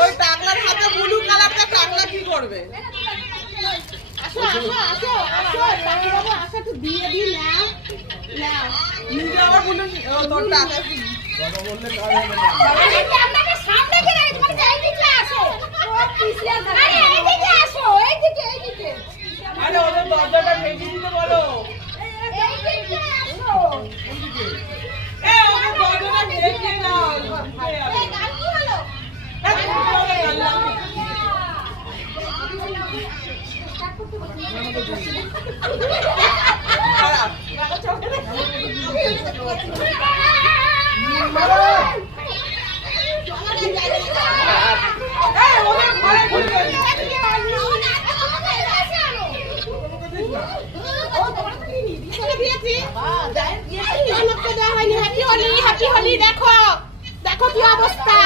ওই টাকলার হাতে ব্লু কালারটা টাকলা কি করবে? নিজে আবার বলুন তোর টাকা আরে ওদের দরজাটা ভেঙে দিতে বলো। দেখো দেখো কি অবস্থা।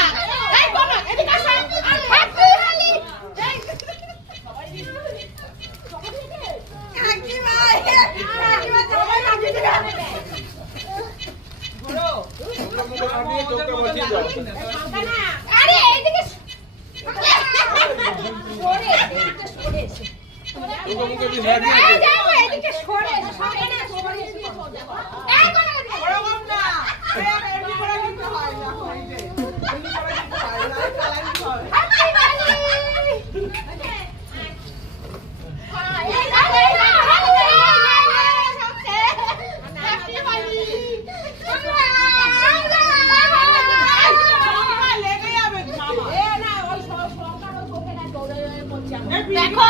দেখো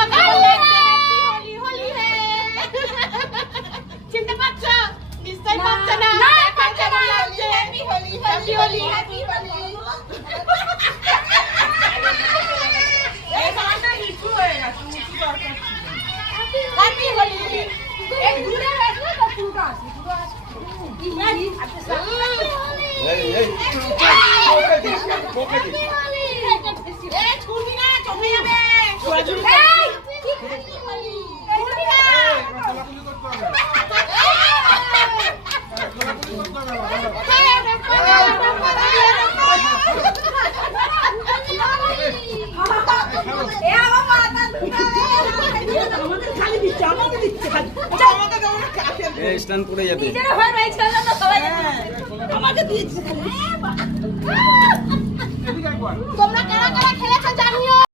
চিনতে পারছো? নিশ্চয়ই পারছো না। Happy Holi happy Holi happy Holi. এই গানটা ইস্যু হয়ে গেছে। হ্যাপি হোলি। এই দূরে রাখলে তো পুরো আসে পুরো আসে। কোকে দি এই ছুটি না চলে যাবে। স্ট্যান্ড পড়ে যাবে। তোমরা কারা কারা খেলেছো জানিও।